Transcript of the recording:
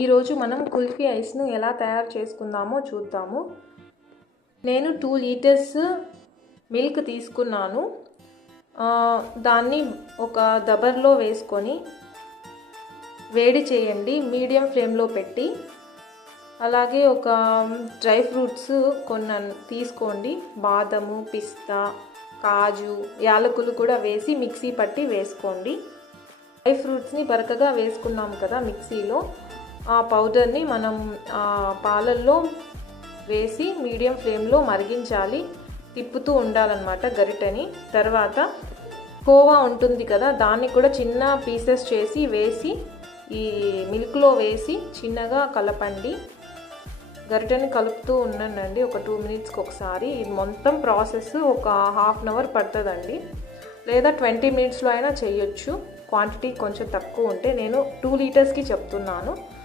ఈరోజు మనం కుల్ఫీ ఐస్ను ఎలా తయారు చేసుకుందామో చూద్దాము. నేను 2 లీటర్స్ మిల్క్ తీసుకున్నాను. దాన్ని ఒక దబర్లో వేసుకొని వేడి చేయండి, మీడియం ఫ్లేమ్లో పెట్టి. అలాగే ఒక డ్రై ఫ్రూట్స్ కొన్ని తీసుకోండి, బాదము, పిస్తా, కాజు, యాలకులు కూడా వేసి మిక్సీ పట్టి వేసుకోండి. డ్రై ఫ్రూట్స్ని బరకగా వేసుకున్నాం కదా మిక్సీలో, ఆ పౌడర్ని మనం పాలల్లో వేసి మీడియం ఫ్లేమ్లో మరిగించాలి, తిప్పుతూ ఉండాలన్నమాట గరిటెని. తర్వాత కోవా ఉంటుంది కదా, దాన్ని కూడా చిన్న పీసెస్ చేసి వేసి ఈ మిల్క్లో వేసి చిన్నగా కలపండి. గరిటెని కలుపుతూ ఉండండి ఒక 2 మినిట్స్కి ఒకసారి. ఇది మొత్తం ప్రాసెస్ ఒక హాఫ్ అన్ అవర్ పడుతుందండి, లేదా 20 మినిట్స్లో అయినా చేయొచ్చు. క్వాంటిటీ కొంచెం తక్కువ ఉంటే, నేను 2 లీటర్స్కి చెప్తున్నాను.